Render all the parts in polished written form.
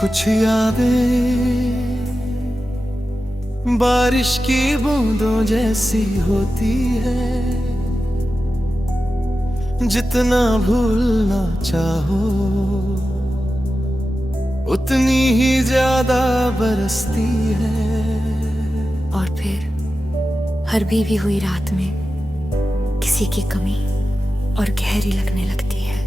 कुछ यादें बारिश की बूंदों जैसी होती है, जितना भूलना चाहो उतनी ही ज्यादा बरसती है। और फिर हर बीवी हुई रात में किसी की कमी और गहरी लगने लगती है।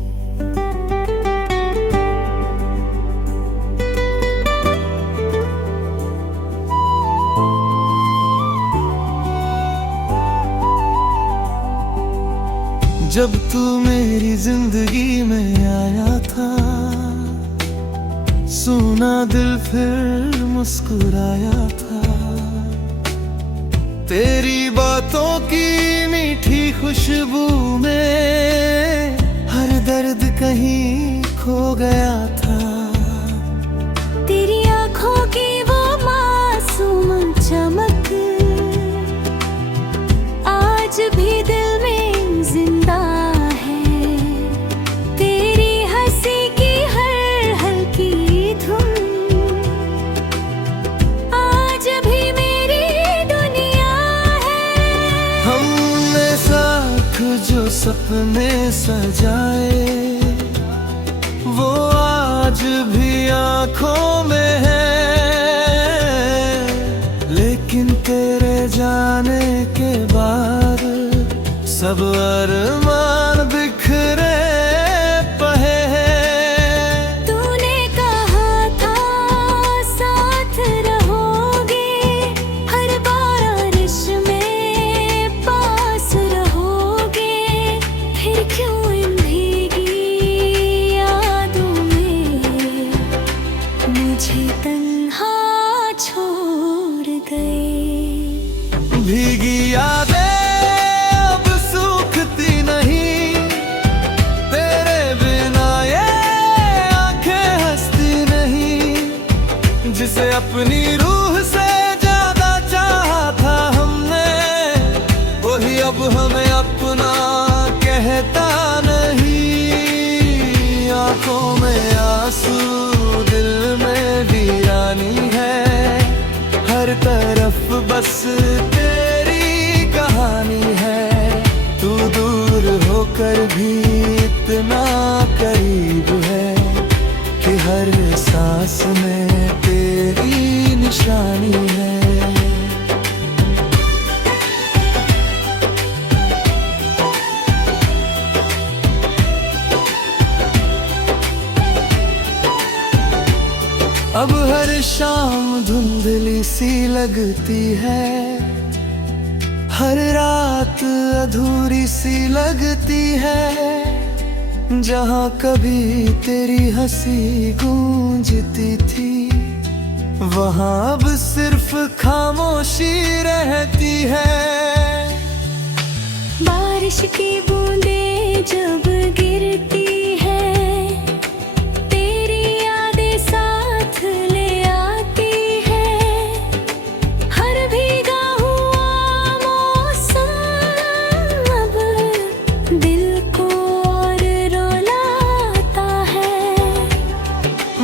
जब तू मेरी जिंदगी में आया था, सुना दिल फिर मुस्कुराया था। तेरी बातों की मीठी खुशबू में हर दर्द कहीं खो गया था। तेरी आंखों की वो मासूम चमक आज भी दिल में जिंदा है। तेरी हंसी की हर हल्की धुन आज भी मेरी दुनिया है। हमने साथ जो सपने सजाए वो आज भी आंखों में है, लेकिन तेरे जाने के बाद सब अरमान बिखरे पहे हैं। तूने कहा था साथ रहोगे, हर बारिश में पास रहोगे। फिर क्यों इन भीगी यादों में मुझे तन्हा छोड़ गए। भीगी यादें जिसे अपनी रूह से ज्यादा चाहा था हमने, वही अब हमें अपना कहता नहीं। आंखों में आंसू, दिल में वीरानी है, हर तरफ बस तेरी कहानी है। तू दूर होकर भी इतना करीब है कि हर सांस में तेरी निशानी है। अब हर शाम धुंधली सी लगती है, हर रात अधूरी सी लगती है। जहाँ कभी तेरी हंसी गूंजती थी, वहाँ अब सिर्फ खामोशी रहती है। बारिश की बूंदें जब गिरती है, तेरी यादें साथ ले आती है। हर भीगा हुआ मौसम अब दिल को और रुलाता है।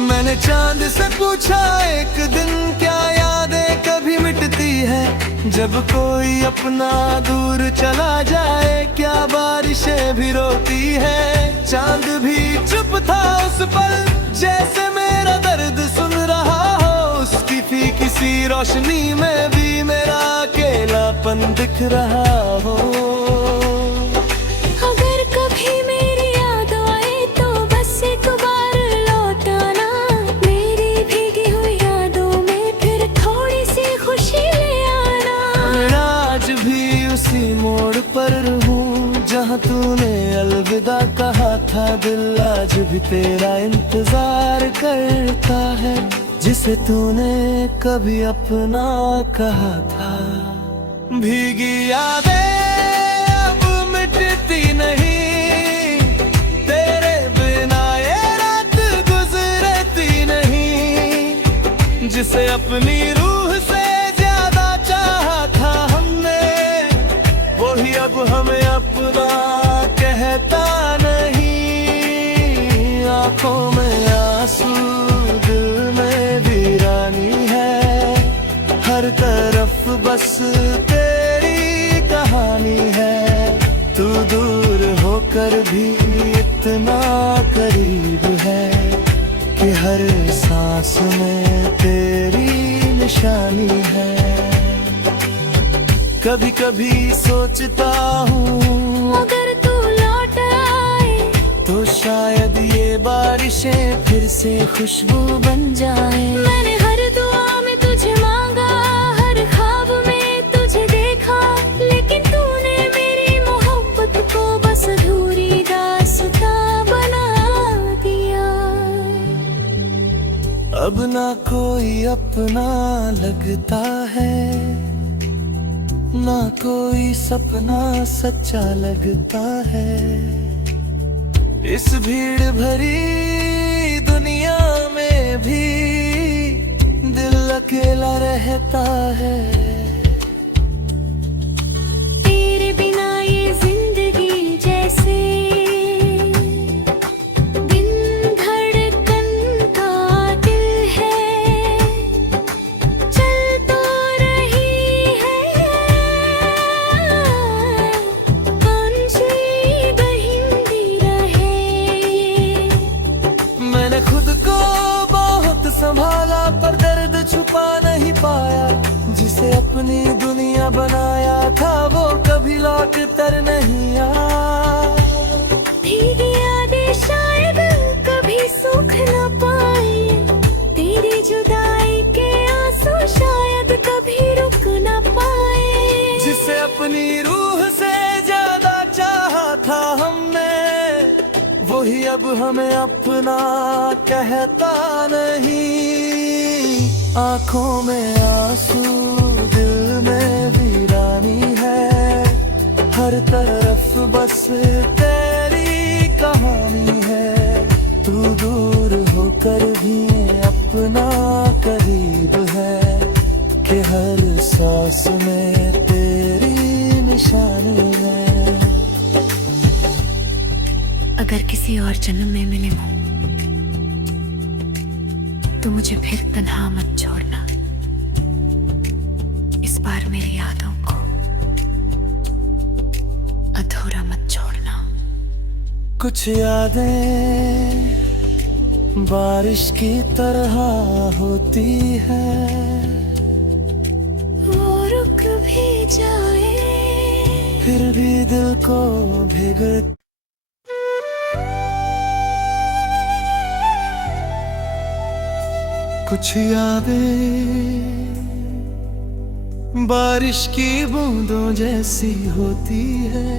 मैंने चांद से पूछा एक दिन, क्या यादें कभी मिटती है? जब कोई अपना दूर चला जाए, क्या बारिशें भी रोती है? चांद भी चुप था उस पल, जैसे मेरा दर्द सुन रहा हो। उसकी फीकी सी रोशनी में भी मेरा अकेलापन दिख रहा हो। अगर कभी मेरी याद आए तो बस एक बार लौट आना, मेरी भीगी हुई यादों में फिर थोड़ी सी खुशी ले आना। मैं आज भी उसी मोड़ पर हूँ जहाँ तूने अलविदा कहा था। दिल आज भी तेरा इंतजार करता है, जिसे तूने कभी अपना कहा था। भीगी यादें अब मिटती नहीं, तेरे बिना ये रात गुजरती नहीं। जिसे अपनी रूह से ज्यादा चाहा था हमने, वही अब हमें अपना कहता नहीं। आंखों में आंसू, दिल में होकर भी इतना करीब है कि हर सांस में तेरी निशानी है। कभी कभी सोचता हूँ अगर तू लौट आए तो शायद ये बारिशें फिर से खुशबू बन जाए। मैंने हर दुआ में तुझे मांगा, हर ख्वाब में तुझे देखा, लेकिन तूने मेरी मोहब्बत को बस अधूरी दास्तां बना दिया। अब ना कोई अपना लगता है, ना कोई सपना सच्चा लगता है। इस भीड़ भरी दुनिया में भी दिल अकेला रहता है। तेरे बिना ये जिंदगी जैसे बिन धड़कन का दिल है, चल तो रही है कांची बहिंदी रहे। मैंने खुद को बहुत संभाला पर दर्द छुपा नहीं पाया। जिसे अपनी दुनिया बनाया था वो कभी लौट कर नहीं आया। भीगी यादें शायद कभी सूख न पाए, तेरी जुदाई के आंसू शायद कभी रुक न पाए। जिसे अपनी रूह से ज्यादा चाहा था हमने, वही अब हमें अपना कहता नहीं। आंखों में आंसू, दिल में वीरानी है, हर तरफ बस तेरी कहानी है। तू दूर होकर भी अपना करीब है कि हर सांस में तेरी निशानी है। अगर किसी और जन्म में मिले हो तो मुझे फिर तन्हा मत छोड़ना। इस बार मेरी यादों को अधूरा मत छोड़ना। कुछ यादें बारिश की तरह होती है, वो रुक भी जाए फिर भी दिल को भिग। कुछ यादें बारिश की बूंदों जैसी होती है,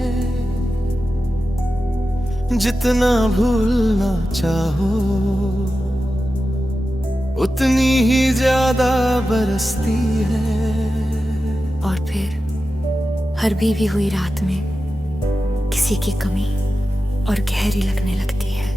जितना भूलना चाहो उतनी ही ज्यादा बरसती है। और फिर हर भीगी हुई रात में किसी की कमी और गहरी लगने लगती है।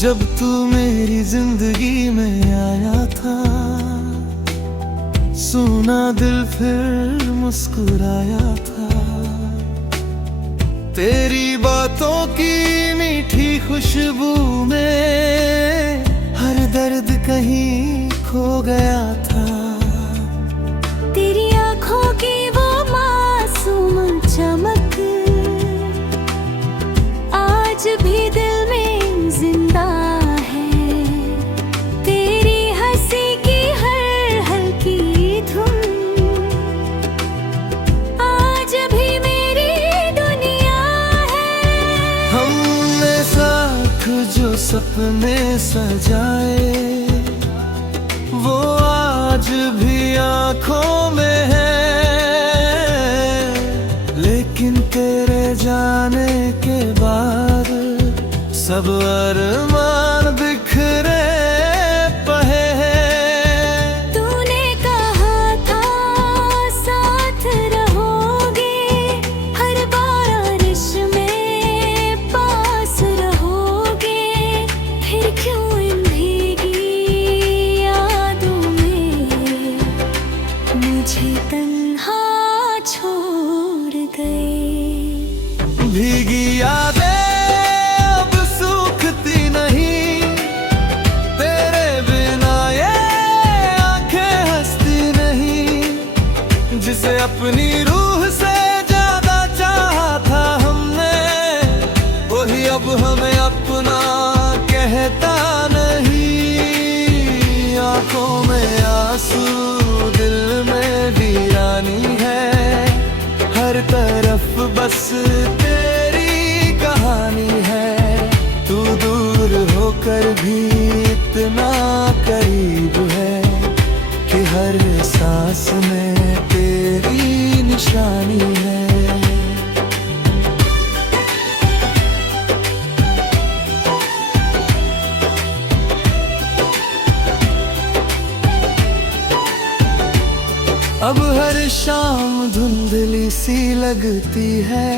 जब तू मेरी जिंदगी में आया था, सुना दिल फिर मुस्कुराया था। तेरी बातों की मीठी खुशबू में हर दर्द कहीं खो गया था। तेरी आंखों की वो मासूम चमक आज भी दिल में जिंदा है। तेरी हंसी की हर हल्की धुन आज भी मेरी दुनिया है। हमने साथ जो सपने सजाए वो आज भी आंखों में है, लेकिन तेरे जाने के बाद सब अरमान बिखरे पहे हैं। तूने कहा था साथ रहोगे, हर बारिश में पास रहोगे, फिर क्यों इन भीगी यादों में मुझे तन्हा छोड़ गए। भीगी यादें अब सूखती नहीं, अपनी रूह से ज्यादा चाहा था हमने, वही अब हमें अपना कहता नहीं। आंखों में आंसू, दिल में वीरानी है, हर तरफ बस तेरी कहानी है। तू दूर होकर भी इतना करीब है कि हर सांस में तेरी निशानी है। अब हर शाम धुंधली सी लगती है,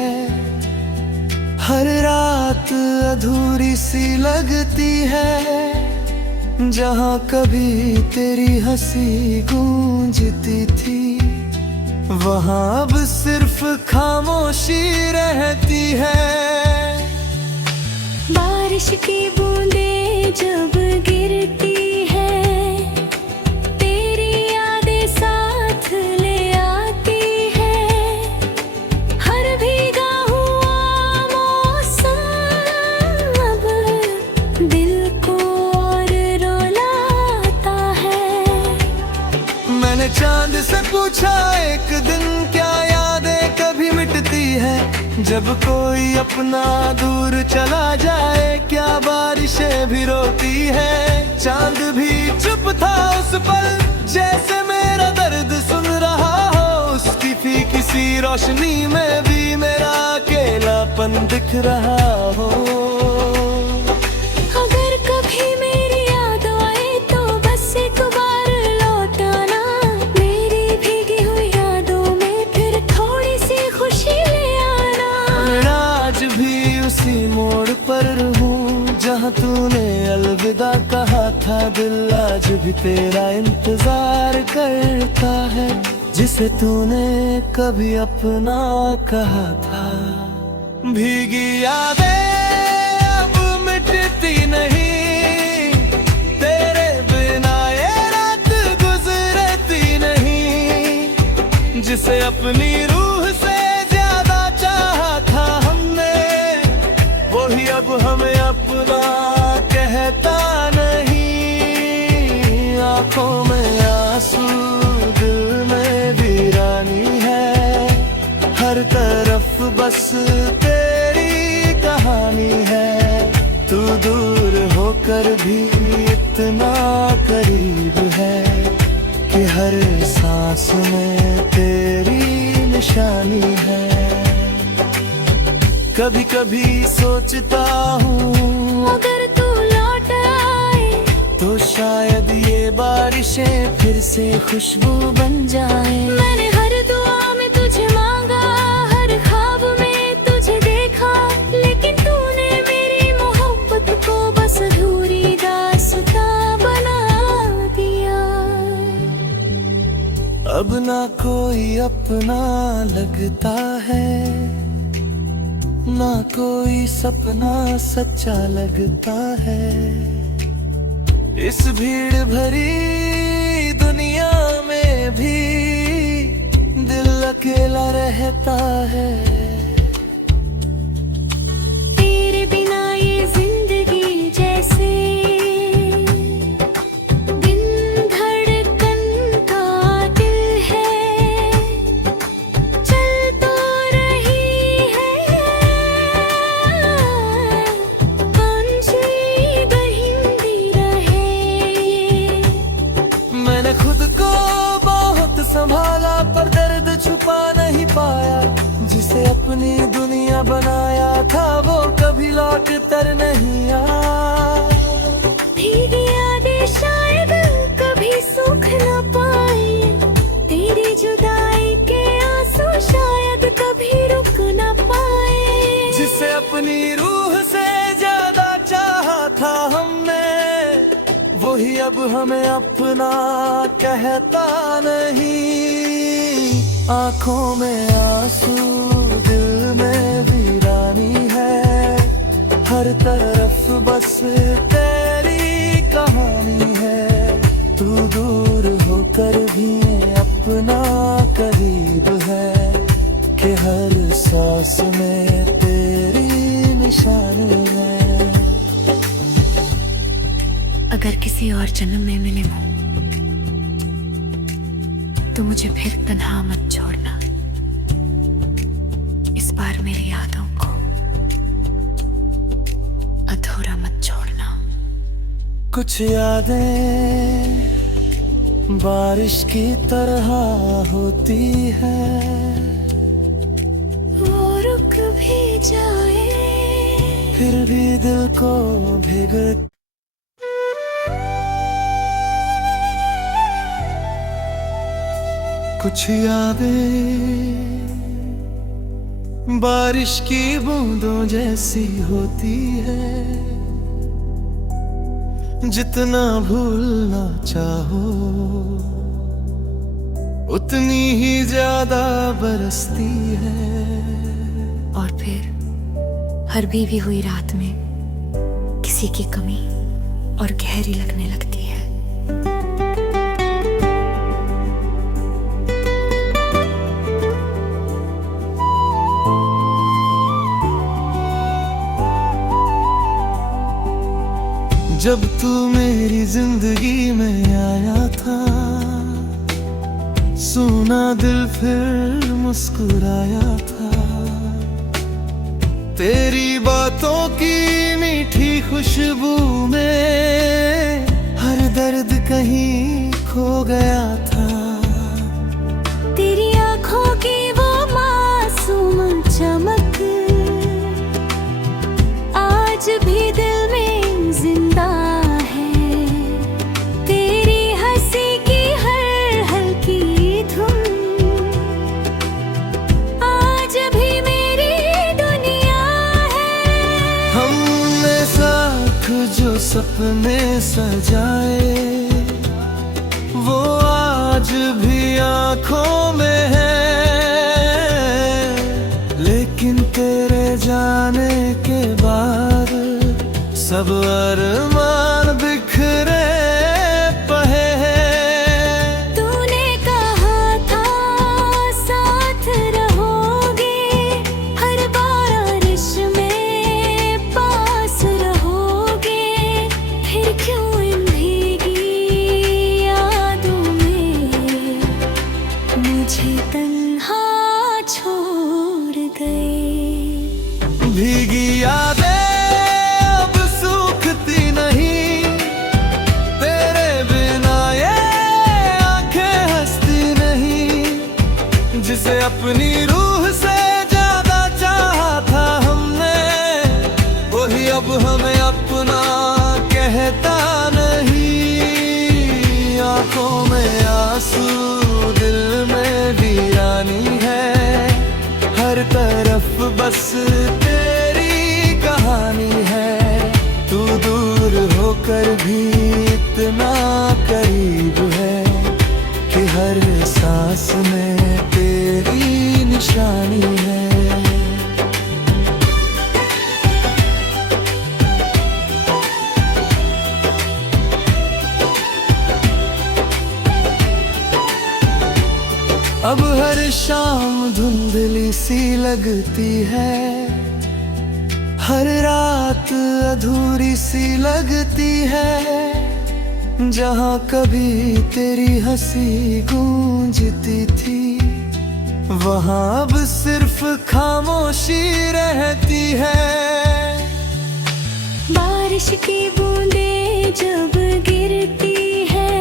हर रात अधूरी सी लगती है। जहाँ कभी तेरी हंसी गूंजती थी, वहाँ अब सिर्फ खामोशी रहती है। बारिश की बूंदें जब गिरती है, तेरी यादें साथ ले आती है। हर भीगा हुआ मौसम अब दिल को और रुलाता है। मैंने चांद से पूछा एक दिन, क्या यादें कभी मिटती है? जब कोई अपना दूर चला जाए, क्या बारिशें भी रोती है? चांद भी चुप था उस पल, जैसे मेरा दर्द सुन रहा हो। उसकी फीकी सी रोशनी में भी मेरा अकेलापन दिख रहा हो। अगर कभी मेरी याद आए तो बस एक बार लौट आना, मेरी भीगी हुई यादों में फिर थोड़ी सी खुशी ले आना। मैं आज भी उसी मोड़ पर हूँ जहाँ तूने अलविदा कहा था। दिल आज भी तेरा इंतजार करता है, जिसे तूने कभी अपना कहा था। भीगी यादें अब मिटती नहीं, तेरे बिना ये रात गुजरती नहीं। जिसे अपनी रूह से ज्यादा चाहा था हमने, वही अब हमें अपना कहता नहीं। आंखों में आंसू, दिल में वीरानी है, हर तरफ बस तेरी कहानी है। तू दूर होकर भी इतना करीब है कि हर सांस में तेरी निशानी है। कभी कभी सोचता हूँ, अगर तू लौट आए तो शायद ये बारिशें फिर से खुशबू बन जाए। मैंने हर दुआ में तुझे मांगा, हर ख्वाब में तुझे देखा, लेकिन तूने मेरी मोहब्बत को बस अधूरी दास्तां बना दिया। अब ना कोई अपना लगता है, ना कोई सपना सच्चा लगता है। इस भीड़ भरी दुनिया में भी दिल अकेला रहता है। तेरे बिना ये जिंदगी जैसे बिन धड़कन का दिल है, चल तो रही है पंछी बहिंदी रहे। मैंने खुद को बहुत संभाला, पर दर्द छुपा नहीं पाया। जिसे अपनी दुनिया बनाया था, वो कभी लौट कर नहीं आया। भीगी यादें शायद कभी सूख न पाए, तेरी जुदाई के आंसू शायद कभी रुक न पाए। जिसे अपनी रूह से ज्यादा चाहा था हमने, वही अब हमें अपना कहता नहीं। आंखों में आंसू, दिल में वीरानी है, हर तरफ बस तेरी कहानी है। तू दूर होकर भी अपना करीब है। अगर किसी और जन्म में मिले हो तो मुझे फिर तन्हा मत छोड़ना। इस बार मेरी यादों को अधूरा मत छोड़ना। कुछ यादें बारिश की तरह होती है, वो रुक भी जाए फिर भी दिल को भिग। कुछ यादें बारिश की बूंदों जैसी होती है, जितना भूलना चाहो उतनी ही ज्यादा बरसती है। और फिर हर बीवी हुई रात में किसी की कमी और गहरी लगने लगती है। जब तू मेरी जिंदगी में आया था, सुना दिल फिर मुस्कुराया था। तेरी बातों की मीठी खुशबू में हर दर्द कहीं खो गया था। तेरी आंखों की वो मासूम चमक आज भी दिल में जिंदा है। तेरी हंसी की हर हल्की धुन आज भी मेरी दुनिया है। हमने साथ जो सपने सजाए वो आज भी आंखों में है, लेकिन तेरे जाने के बाद सब अरमान बिखरे पहे हैं। तूने कहा था साथ रहोगे, हर बारिश में पास रहोगे। फिर क्यों इन भीगी यादों में मुझे तन्हा छोड़ गए। भीगी यादें अब सूखती नहीं, तेरे बिना ये आंखें हंसती नहीं। जिसे अपनी रूह से ज्यादा चाहा था हमने, वही अब हमें अपना कहता नहीं। आंखों में आंसू, दिल में वीरानी है, हर तरफ बस तेरी कहानी है। तू दूर होकर भी इतना करीब है कि हर सांस में तेरी निशानी है। अब हर शाम धुंधली सी लगती है, हर रात अधूरी सी लगती है। जहाँ कभी तेरी हंसी गूंजती थी, वहाँ अब सिर्फ खामोशी रहती है। बारिश की बूंदें जब गिरती है,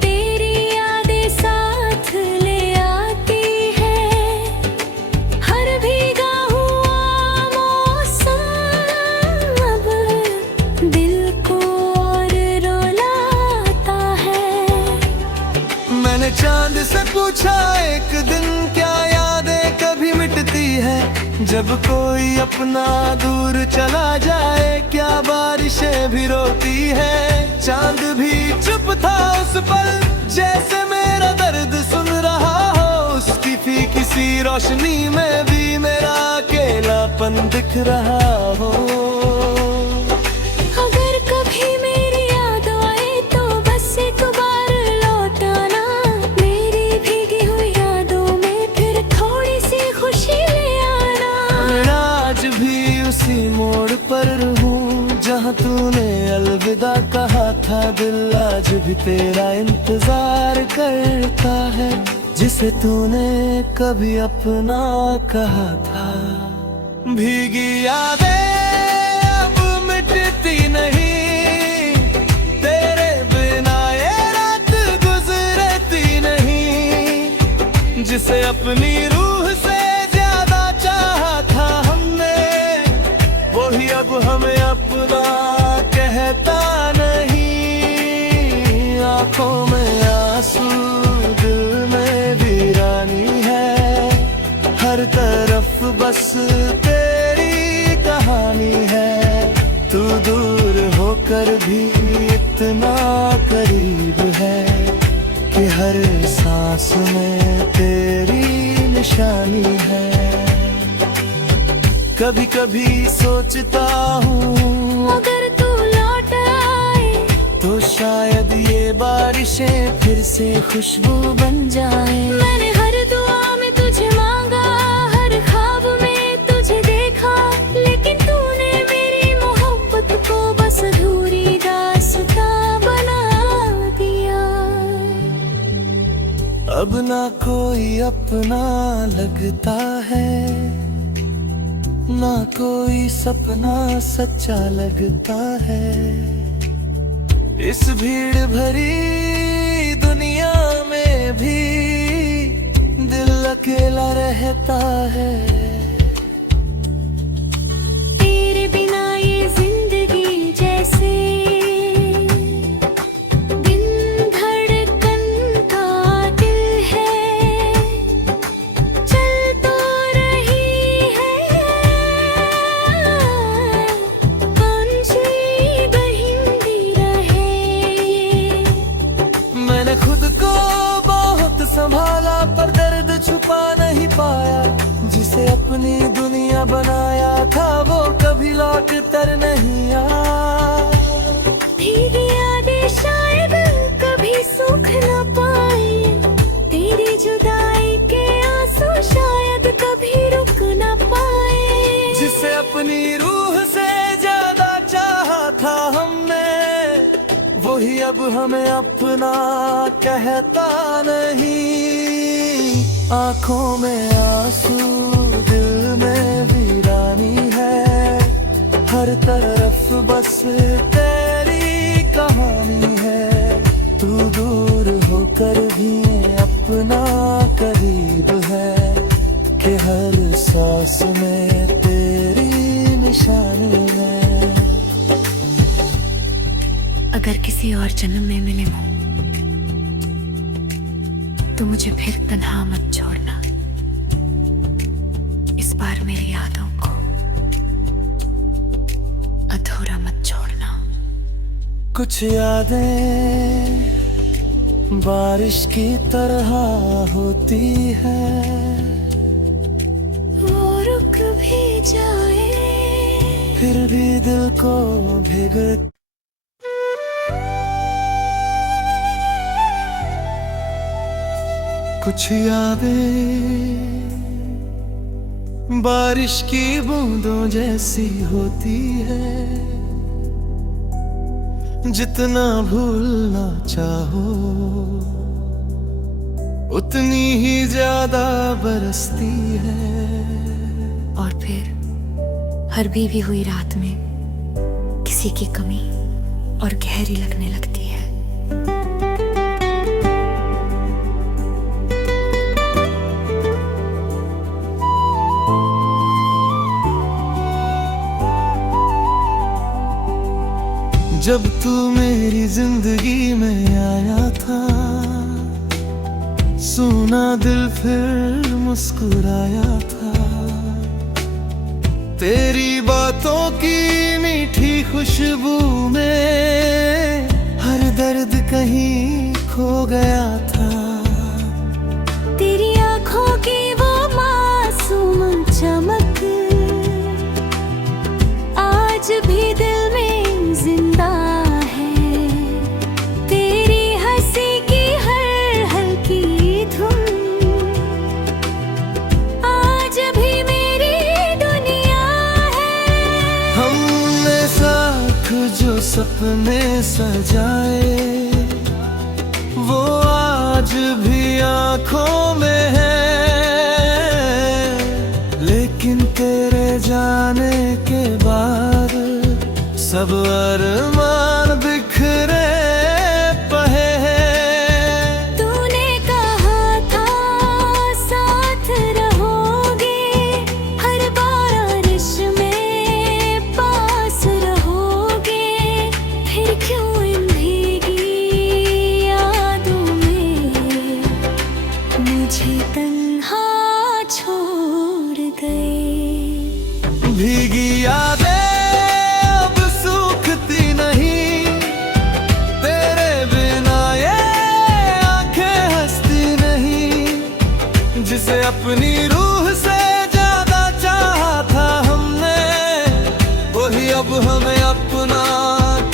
तेरी यादें साथ ले आती है। हर भीगा हुआ मौसम अब दिल को और रुलाता है। मैंने चांद से पूछा एक दिन, क्या यादें कभी मिटती है? जब कोई अपना दूर चला जाए, क्या बारिशें भी रोती है? चांद भी चुप था उस पल, जैसे मेरा दर्द सुन रहा हो। उसकी फीकी सी रोशनी में भी मेरा अकेलापन दिख रहा हो। अगर कभी मेरी याद आए तो बस एक बार लौट आना। मेरी भीगी हुई यादों में फिर थोड़ी सी खुशी ले आना। मैं आज भी उसी मोड़ पर हूँ जहाँ जहाँ तूने अलविदा कहा था, दिल आज भी तेरा इंतजार करता है, जिसे तूने कभी अपना कहा था। भीगी यादें अब मिटती नहीं, तेरे बिना ये रात गुजरती नहीं। जिसे अपनी रूह से ज्यादा चाहा था हमने, वही अब हमें अपना कहता नहीं। आंखों में आंसू, दिल में वीरानी है, हर तरफ बस तेरी कहानी है। तू दूर होकर भी इतना करीब है कि हर सांस में तेरी निशानी है। कभी कभी सोचता हूँ अगर तू लौट आए तो शायद ये बारिशें फिर से खुशबू बन जाए। मैंने हर दुआ में तुझे मांगा, हर ख्वाब में तुझे देखा, लेकिन तूने मेरी मोहब्बत को बस अधूरी दास्तां बना दिया। अब ना कोई अपना लगता है, ना कोई सपना सच्चा लगता है। इस भीड़ भरी दुनिया में भी दिल अकेला रहता है। तेरे बिना ये जिंदगी जैसे बिन धड़कन का दिल है, चल तो रही है कौन सी बहिंदी रहे। मैंने खुद को बहुत संभाला पर दर्द छुपा नहीं पाया। जिसे अपनी दुनिया बनाया था वो कभी लौट कर नहीं आया। भीगी यादें शायद कभी सूख न पाए, तेरी जुदाई के आंसू शायद कभी रुक न पाए। जिसे अपनी रूह से ज्यादा चाहा था हमने, वही अब हमें अपना कहता नहीं। आंखों में आंसू, दिल में वीरानी है, हर तरफ बस तेरी कहानी है। तू दूर होकर भी अपना करीब है कि हर सांस में तेरी निशानी है। अगर किसी और जन्म में मिले हो तो मुझे फिर तन्हा मत छोड़ना। इस बार मेरी यादों को अधूरा मत छोड़ना। कुछ यादें बारिश की तरह होती है, वो रुक भी जाए फिर भी दिल को भिग। कुछ यादें बारिश की बूंदों जैसी होती है, जितना भूलना चाहो उतनी ही ज्यादा बरसती है। और फिर हर बीवी हुई रात में किसी की कमी और गहरी लगने लगती है। जब तू मेरी जिंदगी में आया था, सुना दिल फिर मुस्कुराया था। तेरी बातों की मीठी खुशबू में हर दर्द कहीं खो गया था। तेरी आंखों की वो मासूम चमक आज भी दिल में जिंदा है। तेरी हंसी की हर हल्की धुन आज भी मेरी दुनिया है। हमने साथ जो सपने सजाए वो आज भी आंखों में है, लेकिन तेरे जाने के बाद सब अरमान बिखरे पहे हैं। तूने कहा था साथ रहोगे, हर बारिश में पास रहोगे, फिर क्यों इन भीगी यादों में मुझे तन्हा छोड़ गए। भीगी यादें अब सूखती नहीं, तेरे बिना ये आंखें हंसती नहीं। जिसे अपनी रूह से ज्यादा चाहा था हमने, वही अब हमें अपना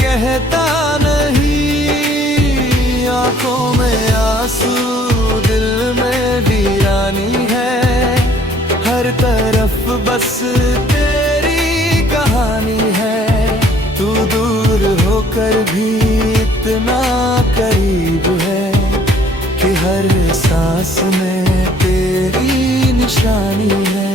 कहता नहीं। आंखों में आंसू, दिल में वीरानी है, हर तरफ बस तेरी कहानी है। तू दूर होकर भी इतना करीब है कि हर सांस में तेरी निशानी है।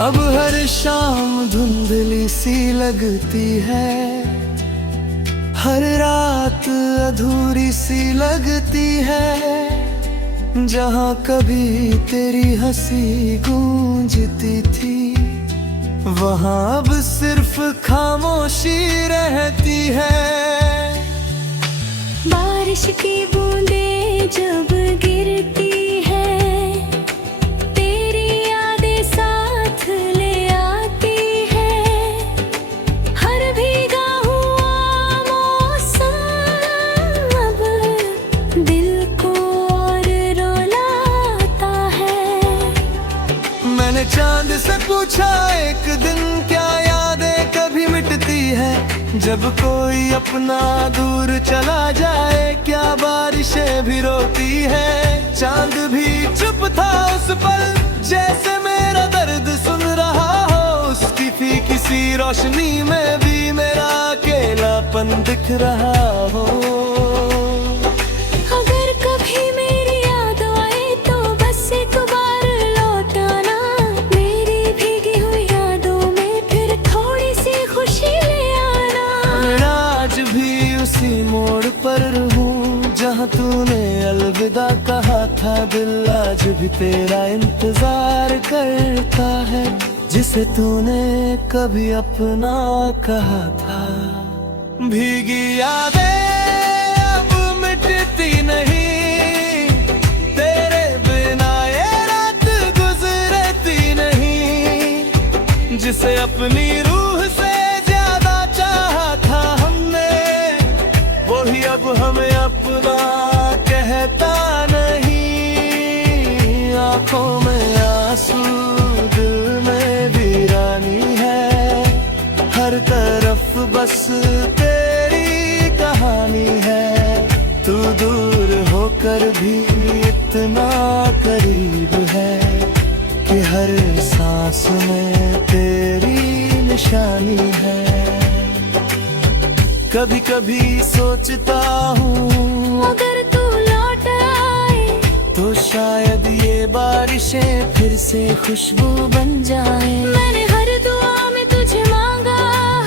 अब हर शाम धुंधली सी लगती है, हर रात अधूरी सी लगती है। जहाँ कभी तेरी हंसी गूंजती थी, वहाँ अब सिर्फ खामोशी रहती है। बारिश की बूंदें जब गिरती है, तेरी यादें साथ ले आती है। हर भीगा हुआ मौसम अब दिल को और रुलाता है। मैंने चांद से पूछा एक दिन, क्या यादें कभी मिटती है? जब कोई अपना दूर चला जाए, क्या बारिशें भी रोती है? चांद भी चुप था उस पल, जैसे मेरा दर्द सुन रहा हो। उसकी फीकी सी रोशनी में भी मेरा अकेलापन दिख रहा हो। अगर कभी मेरी याद आए तो बस एक बार लौट आना, मेरी भीगी हुई यादों में फिर थोड़ी सी खुशी ले आना। मैं आज भी उसी मोड़ पर हूँ जहाँ तूने अलविदा कहा था। दिल आज भी तेरा इंतजार करता है, जिसे तूने कभी अपना कहा था। भीगी यादें अब मिटती नहीं, तेरे बिना ये रात गुजरती नहीं। जिसे अपनी रूह से ज्यादा चाहा था हमने, वही अब हमें अपना कहता नहीं। आंखों में आंसू, दिल में वीरानी है, हर तरफ बस तेरी कहानी है। तू दूर होकर भी इतना करीब है कि हर सांस में तेरी निशानी है। कभी कभी सोचता हूँ अगर तू लौट आए तो शायद ये बारिशें फिर से खुशबू बन जाए। मैंने हर दुआ में तुझे मांगा,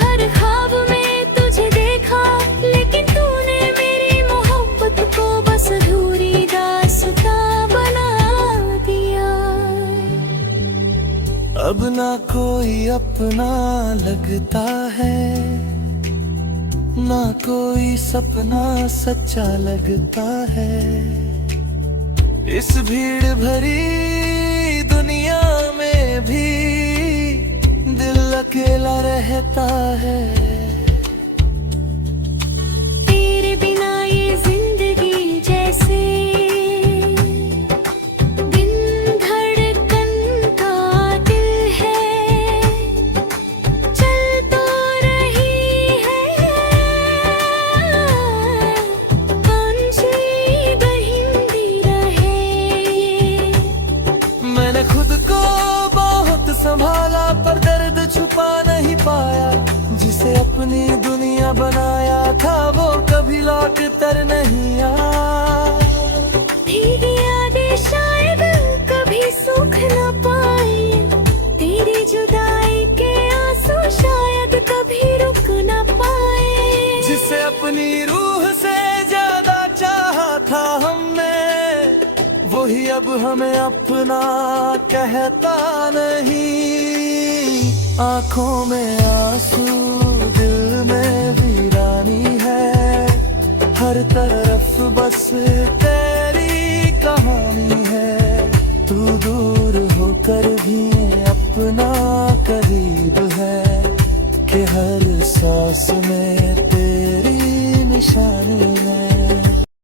हर ख्वाब में तुझे देखा, लेकिन तूने मेरी मोहब्बत को बस अधूरी दास्तां बना दिया। अब ना कोई अपना लगता है, ना कोई सपना सच्चा लगता है। इस भीड़ भरी दुनिया में भी दिल अकेला रहता है। तेरे बिना ये जिंदगी जैसे बिन धड़कन का दिल है, चल तो रही है कौन सी हमने वही अब हमें अपना कहता नहीं। आंखों में आंसू दिल में वीरानी है, हर तरफ बस तेरी कहानी है। तू दूर होकर भी अपना करीब है कि हर सांस में